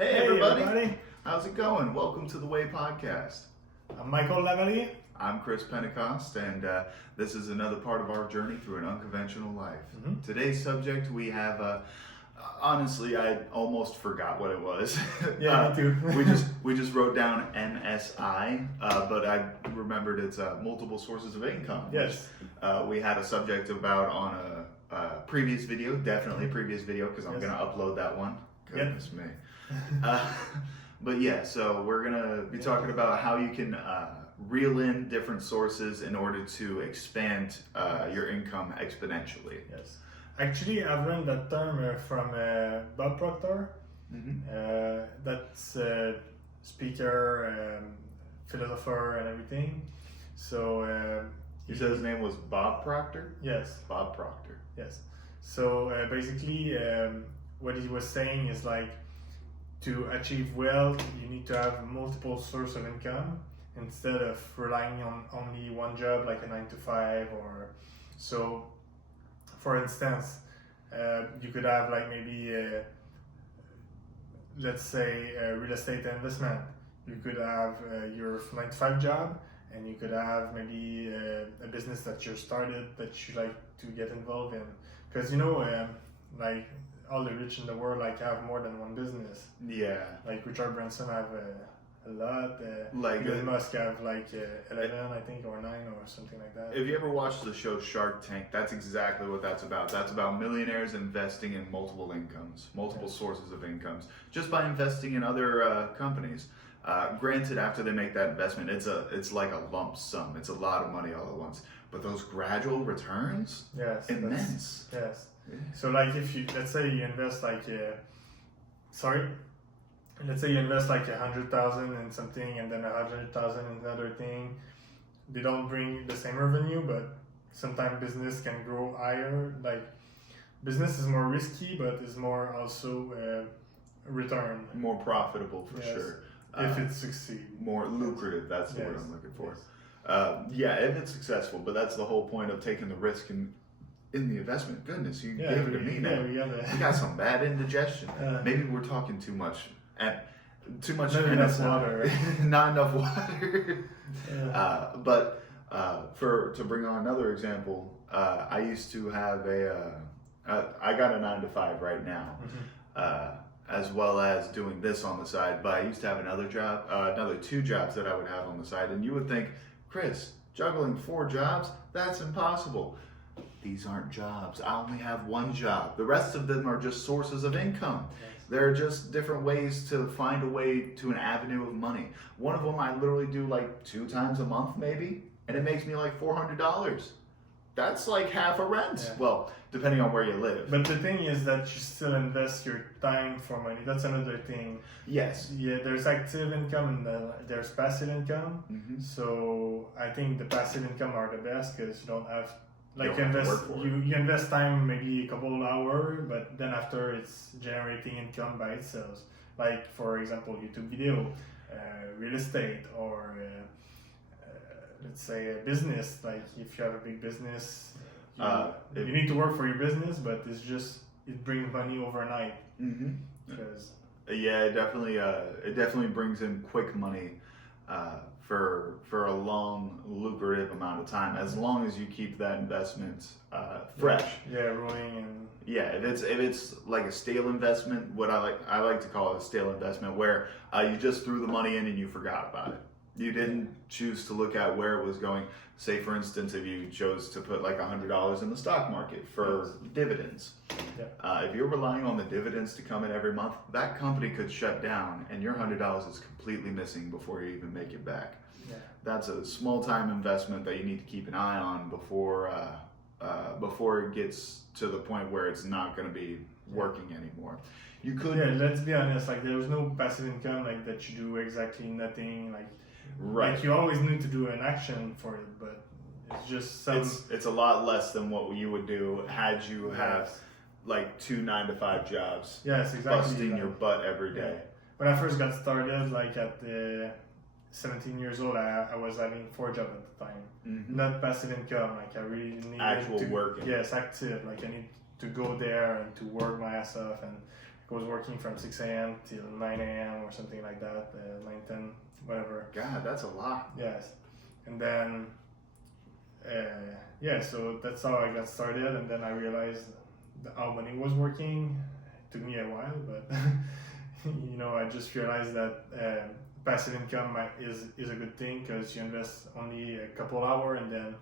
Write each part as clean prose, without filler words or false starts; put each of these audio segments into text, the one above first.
Hey everybody. How's it going? Welcome to the Way Podcast. I'm Michael Lavalier. I'm Chris Pentecost, and this is another part of our journey through an unconventional life. Mm-hmm. Today's subject, we have, honestly, I almost forgot what it was. Yeah, me too. we just wrote down MSI, but I remembered it's multiple sources of income. Yes. Which, we had a subject about on a previous video, definitely a previous video, because I'm going to upload that one. Goodness me. But yeah, so we're gonna be talking about how you can reel in different sources in order to expand your income exponentially. Yes. Actually, I've learned that term from Bob Proctor. Mm-hmm. That's speaker, philosopher, and everything. So You said his name was Bob Proctor? Yes. Bob Proctor. Yes. So basically, what he was saying is like, to achieve wealth, you need to have multiple sources of income instead of relying on only one job, like a 9 to 5 or so. For instance, you could have like maybe, let's say, a real estate investment. You could have your 9 to 5 job, and you could have maybe a business that you started that you like to get involved in. Because like all the rich in the world like have more than one business. Yeah. Like Richard Branson have a lot. Like Elon Musk have like 11, I think, or 9 or something like that. If you ever watched the show Shark Tank, that's exactly what that's about. That's about millionaires investing in multiple incomes, multiple sources of incomes, just by investing in other companies. Granted, after they make that investment, it's like a lump sum. It's a lot of money all at once. But those gradual returns, Yes, immense. Yes. So like if you, let's say you invest like, let's say you invest like 100,000 in something and then 100,000 in another thing. They don't bring the same revenue, but sometimes business can grow higher. Like business is more risky, but is more also return. More profitable for sure. If it succeeds. More lucrative, that's the word I'm looking for. Yes. Yeah, if it's successful, but that's the whole point of taking the risk in the investment. Goodness, you gave it to me now. We We got some bad indigestion. Maybe we're talking too much. Too much. Not enough water. Not enough water. Yeah. But to bring on another example, I used to have I got a 9 to 5 right now. Mm-hmm. As well as doing this on the side, but I used to have another 2 jobs that I would have on the side, and you would think, Chris, juggling 4 jobs, that's impossible. These aren't jobs. I only have 1 job. The rest of them are just sources of income. Yes. They're just different ways to find a way to an avenue of money. One of them I literally do like 2 times a month maybe, and it makes me like $400. That's like half a rent. Yeah. Well, depending on where you live. But the thing is that you still invest your time for money. That's another thing. Yes. Yeah, there's active income and there's passive income. Mm-hmm. So I think the passive income are the best because you don't have You don't have to work for it. you invest time maybe a couple of hours, but then after it's generating income by itself. Like for example, YouTube video, real estate, or let's say a business. Like if you have a big business, you need to work for your business, but it brings money overnight. Mm-hmm. Because Yeah, it definitely brings in quick money for a long, lucrative amount of time, as long as you keep that investment fresh. Yeah, rolling and Yeah, if it's like a stale investment, what I like to call it a stale investment, where you just threw the money in and you forgot about it. You didn't choose to look at where it was going. Say, for instance, if you chose to put like $100 in the stock market for dividends. Yeah. If you're relying on the dividends to come in every month, that company could shut down and your $100 is completely missing before you even make it back. Yeah. That's a small time investment that you need to keep an eye on before it gets to the point where it's not going to be working anymore. You could. Yeah, let's be honest. Like there's no passive income like that you do exactly nothing. Like you always need to do an action for it, but it's just it's a lot less than what you would do had you have like 2 9 to 5 jobs. Yes, exactly. Busting your butt every day. When I first got started, like at 17 years old, I was having 4 jobs at the time. Mm-hmm. Not passive income. Like I really needed actual working. Yes, active. Like I need to go there and to work my ass off and was working from 6 a.m. till 9 a.m. or something like that, 9, 10, whatever. God, that's a lot. Yes. And then, so that's how I got started. And then I realized how money was working. It took me a while, but I just realized that passive income is a good thing because you invest only a couple hours and then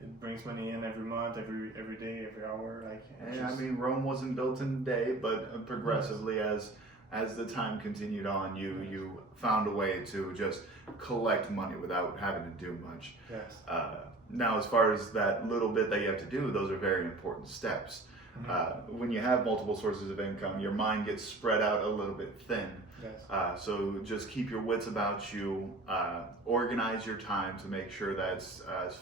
it brings money in every month, every day, every hour. I mean, Rome wasn't built in a day, but progressively as the time continued on, you found a way to just collect money without having to do much. Yes. Now, as far as that little bit that you have to do, those are very important steps. Mm-hmm. When you have multiple sources of income, your mind gets spread out a little bit thin. Yes. So just keep your wits about you, organize your time to make sure that's as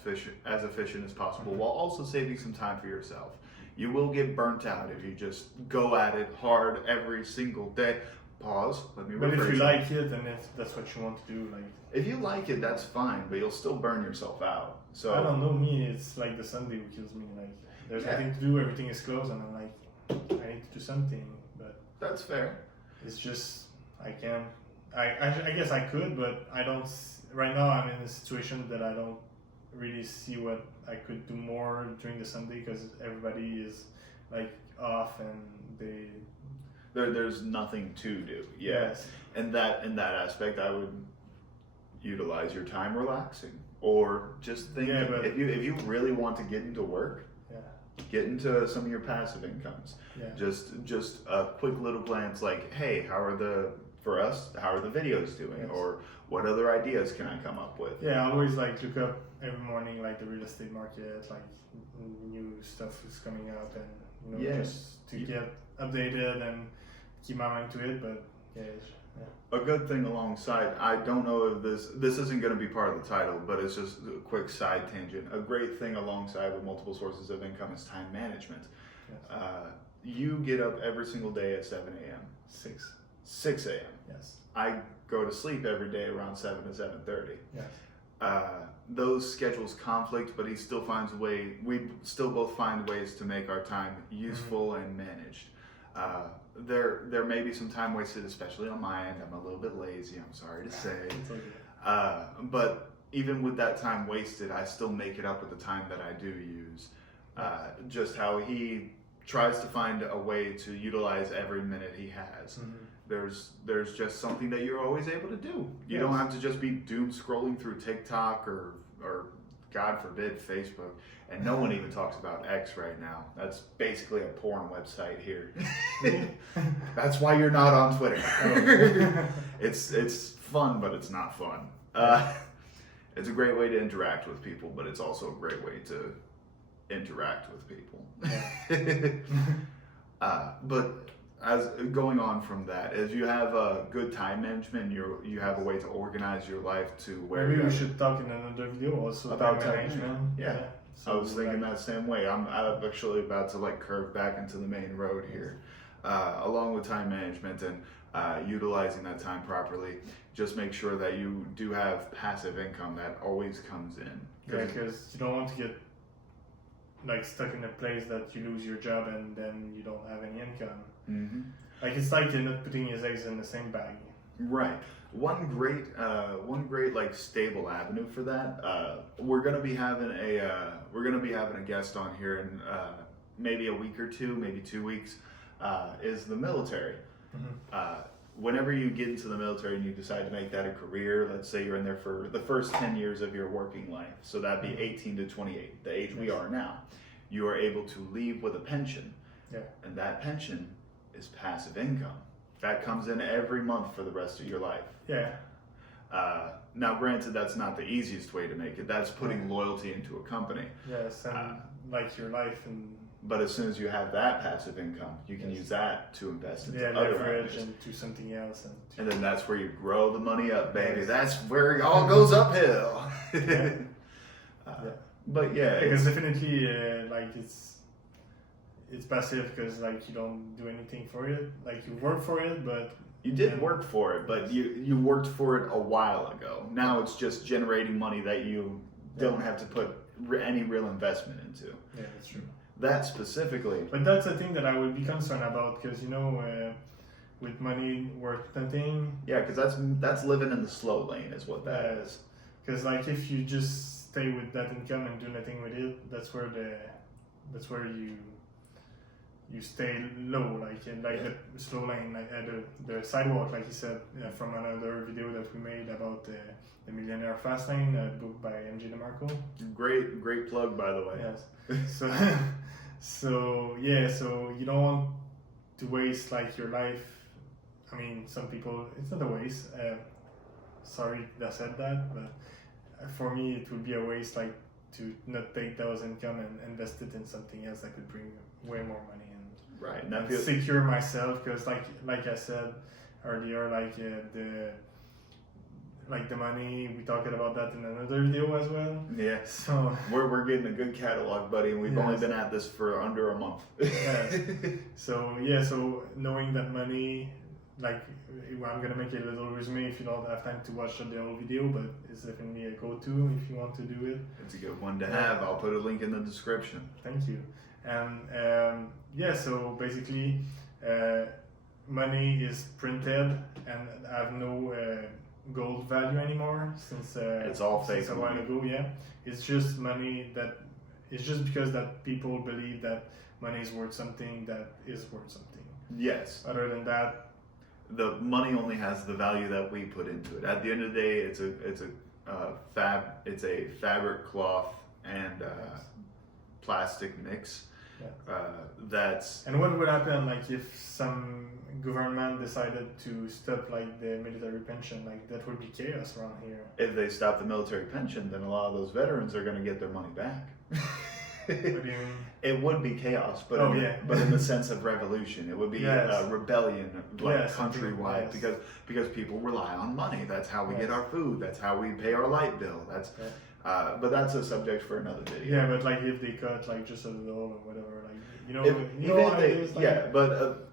efficient as possible, while also saving some time for yourself. You will get burnt out if you just go at it hard every single day. Pause. Let me rephrase. But if you like it and if that's what you want to do, if you like it, that's fine, but you'll still burn yourself out. So I don't know, me, it's like the Sunday who kills me. There's nothing to do, everything is closed, and I'm like, I need to do something, but that's fair. It's just I guess I could, but I don't. Right now, I'm in a situation that I don't really see what I could do more during the Sunday because everybody is off and there's nothing to do. Yes. And in that aspect, I would utilize your time relaxing or just thinking. Yeah, but if you really want to get into work, get into some of your passive incomes. Yeah. Just a quick little glance, hey, how are the videos doing, yes. or what other ideas can I come up with? Yeah, I always look up every morning the real estate market, new stuff is coming up, and just to get updated and keep my mind to it. But a good thing alongside, I don't know if this isn't going to be part of the title, but it's just a quick side tangent. A great thing alongside with multiple sources of income is time management. Yes. You get up every single day at 7 a.m. 6 a.m. Yes. I go to sleep every day around 7 to 7:30. Yes. Those schedules conflict, but he still finds a way. We still both find ways to make our time useful and managed. There may be some time wasted, especially on my end. I'm a little bit lazy, I'm sorry to say. It's okay. But even with that time wasted, I still make it up with the time that I do use. Just how he tries to find a way to utilize every minute he has. There's just something that you're always able to do. You don't have to just be doom scrolling through TikTok or God forbid Facebook. And no one even talks about X right now. That's basically a porn website here. That's why you're not on Twitter. It's fun, but it's not fun. It's a great way to interact with people, but it's also a great way to interact with people. But as going on from that, as you have a good time management, you have a way to organize your life to where maybe we should talk in another video also about time management. Yeah. So I was thinking that same way. I'm actually about to curve back into the main road here, along with time management and utilizing that time properly. Just make sure that you do have passive income that always comes in. Yeah, because you don't want to get stuck in a place that you lose your job and then you don't have any income. Mm-hmm. It's like you're not putting his eggs in the same bag. Right. One great stable avenue for that. We're gonna be having a guest on here in maybe a week or two, maybe 2 weeks. Is the military. Whenever you get into the military and you decide to make that a career, let's say you're in there for the first 10 years of your working life, so that'd be 18 to 28, the age we are now, you are able to leave with a pension. Yeah. And that pension is passive income. That comes in every month for the rest of your life. Yeah. Now, granted, that's not the easiest way to make it. That's putting loyalty into a company. Yes, and your life and. But as soon as you have that passive income, you can use that to invest into other leverage items. and do something else. And then that's where you grow the money up, baby. Yes. That's where it all goes uphill. But yeah. Because definitely, it's passive because you don't do anything for it. You work for it, but. You did work for it, but you worked for it a while ago. Now it's just generating money that you don't have to put any real investment into. Yeah, that's true. That specifically. But that's the thing that I would be concerned about because, with money worth nothing. Yeah, because that's living in the slow lane is what that is. Because like if you just stay with that income and do nothing with it, that's where you stay low, like the slow lane, like the sidewalk, like you said, from another video that we made about the Millionaire Fast Lane, book by MJ DeMarco. Great plug, by the way. Yes. So you don't want to waste like your life. I mean, some people, it's not a waste. Sorry that I said that, but for me it would be a waste, like to not take those income and invest it in something else that could bring way more money and secure myself. Because like I said earlier, the money, we talked about that in another video as well. Yeah. So we're getting a good catalog, buddy, and we've only been at this for under a month. Yes. So knowing that money, like I'm gonna make a little resume if you don't have time to watch the whole video, but it's definitely a go-to if you want to do it. It's a good one to have. I'll put a link in the description. Thank you. And so basically, money is printed and have no gold value anymore since it's all fake since a while ago. Yeah, it's just money that it's just because that people believe that money is worth something that is worth something. Yes. Other than that, the money only has the value that we put into it. At the end of the day, it's a fabric, cloth, and plastic mix. Yeah. And what would happen like if some government decided to stop like the military pension? Like that would be chaos around here. If they stop the military pension, then a lot of those veterans are going to get their money back. What do you mean? It would be chaos, but but in the sense of revolution, it would be a rebellion, like countrywide, because people rely on money. That's how we get our food. That's how we pay our light bill. But that's a subject for another video. Yeah, but like if they cut like just a little or whatever, like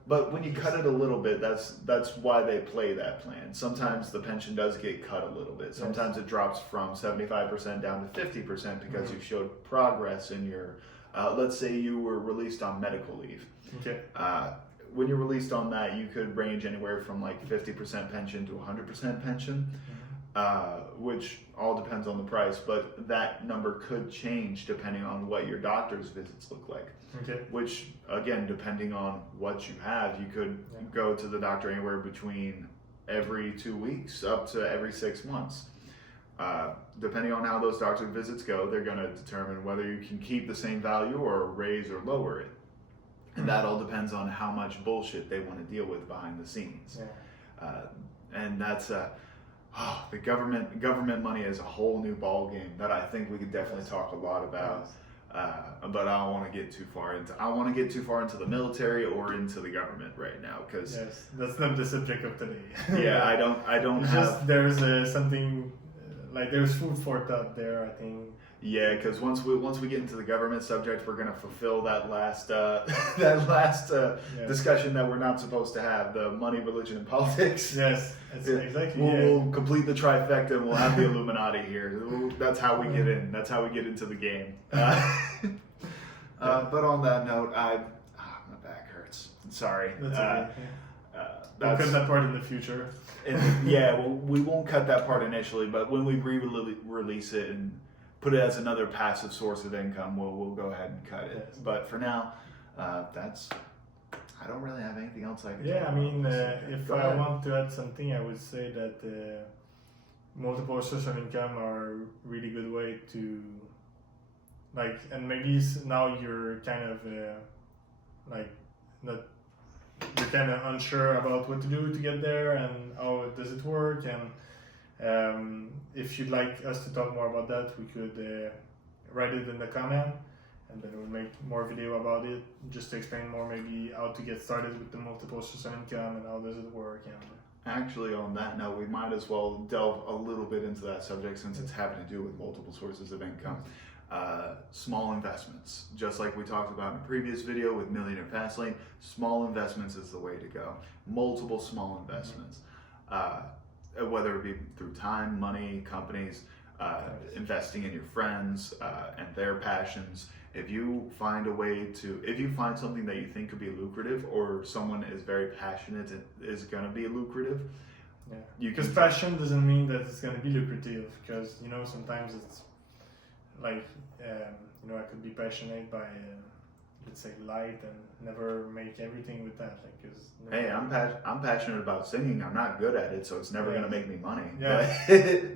but when you cut it a little bit, that's why they play that plan. Sometimes the pension does get cut a little bit. Sometimes it drops from 75% down to 50% because you showed progress in your. Let's say you were released on medical leave. Okay. When you're released on that, you could range anywhere from like 50% pension to 100% pension. Which all depends on the price, but that number could change depending on what your doctor's visits look like. Okay. Which, again, depending on what you have, you could go to the doctor anywhere between every 2 weeks up to every 6 months. Depending on how those doctor visits go, they're going to determine whether you can keep the same value or raise or lower it. And that all depends on how much bullshit they want to deal with behind the scenes. Yeah. And that's the government money is a whole new ball game that I think we could definitely talk a lot about. But I don't want to get too far into the military or into the government right now, because that's not the subject of today. Yeah, I don't have. Just, there's something like there's food for thought there, I think. Yeah, because once we get into the government subject, we're gonna fulfill that last discussion that we're not supposed to have, the money, religion, and politics. Yes, exactly. We'll complete the trifecta, and we'll have the Illuminati here. That's how we get in. That's how we get into the game. But on that note, my back hurts. Sorry. That's okay. We'll cut that part in the future. We won't cut that part initially, but when we release it and put it as another passive source of income, we'll go ahead and cut it. Yes. But for now, I don't really have anything else I can talk about. I mean, if I ahead. want to add something, I would say that multiple sources of income are a really good way to, like, and maybe now you're kind of you're kind of unsure about what to do to get there and how does it work, and if you'd like us to talk more about that, we could write it in the comment, and then we'll make more video about it, just to explain more maybe how to get started with the multiple sources of income and how does it work. And actually, on that note, we might as well delve a little bit into that subject since it's having to do with multiple sources of income. Small investments, just like we talked about in a previous video with Millionaire Fastlane, small investments is the way to go. Multiple small investments, whether it be through time, money, companies, investing in your friends and their passions, if you find something that you think could be lucrative, or someone is very passionate and is going to be lucrative, because passion doesn't mean that it's going to be lucrative, because sometimes it's like I could be passionate by let's say light and never make everything with that, like, cause hey, I'm passionate about singing. I'm not good at it, so it's never gonna make me money. Yeah.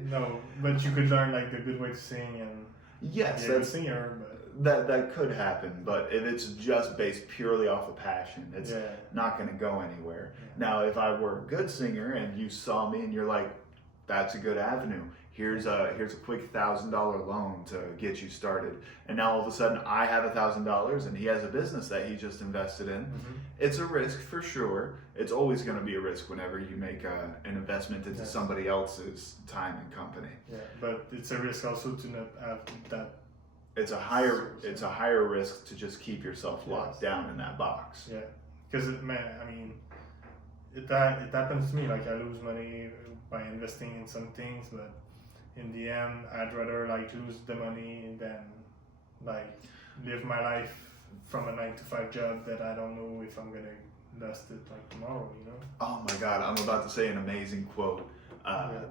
No, but you could learn like the good way to sing and yes, be a good singer. But that could happen. But if it's just based purely off of passion, it's not gonna go anywhere. Yeah. Now, if I were a good singer and you saw me and you're like, that's a good avenue. Here's a quick $1,000 loan to get you started, and now all of a sudden I have $1,000 and he has a business that he just invested in. Mm-hmm. It's a risk for sure. It's always going to be a risk whenever you make an investment into somebody else's time and company. Yeah, but it's a risk also to not have that. It's a higher risk to just keep yourself locked down in that box. Yeah, because it happens to me. Like, I lose money by investing in some things, but in the end, I'd rather like lose the money than like live my life from a 9-to-5 job that I don't know if I'm gonna last it like tomorrow. Oh my God, I'm about to say an amazing quote.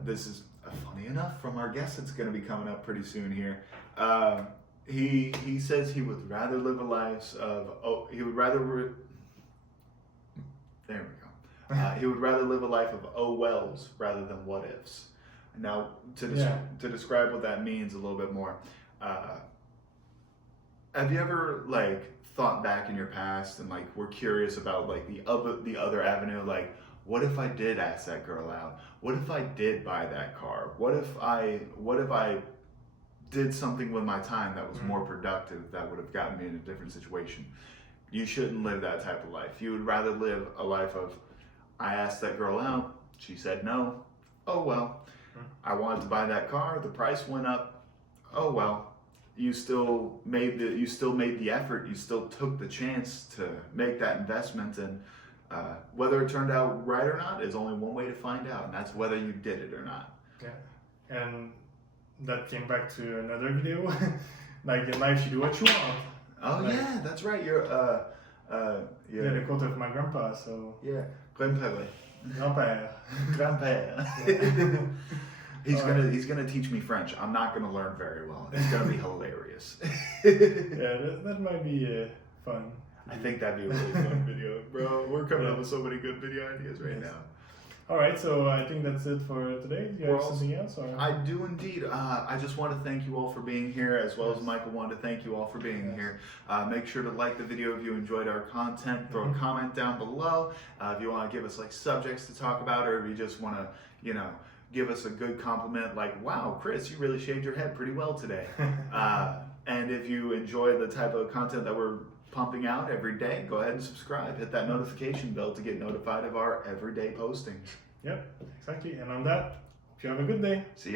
This is funny enough from our guest that's gonna be coming up pretty soon here. He says he would rather live a life of he would rather live a life of oh wells rather than what ifs. Now, to describe what that means a little bit more, have you ever like thought back in your past and like were curious about like the other avenue? Like, what if I did ask that girl out? What if I did buy that car? What if I did something with my time that was more productive, that would have gotten me in a different situation? You shouldn't live that type of life. You would rather live a life of, I asked that girl out, she said no, oh well. I wanted to buy that car, the price went up, oh well. You still made the effort, you still took the chance to make that investment, and whether it turned out right or not is only one way to find out, and that's whether you did it or not. Yeah, and that came back to another video, like in life you do what you want. Oh like, yeah, that's right. You're the quote of my grandpa. So yeah, Grand-père. He's gonna teach me French. I'm not gonna learn very well. It's gonna be hilarious. That might be fun. I think that'd be a really fun video, bro. We're coming up with so many good video ideas right now. All right, so I think that's it for today. Do you have something else? Or? I do indeed. I just want to thank you all for being here, as well as Michael wanted to thank you all for being here. Make sure to like the video if you enjoyed our content. Throw a comment down below if you want to give us like subjects to talk about, or if you just want to, give us a good compliment like, wow, Chris, you really shaved your head pretty well today. And if you enjoy the type of content that we're pumping out every day, go ahead and subscribe. Hit that notification bell to get notified of our everyday postings. Yep, exactly. And on that, you have a good day. See you.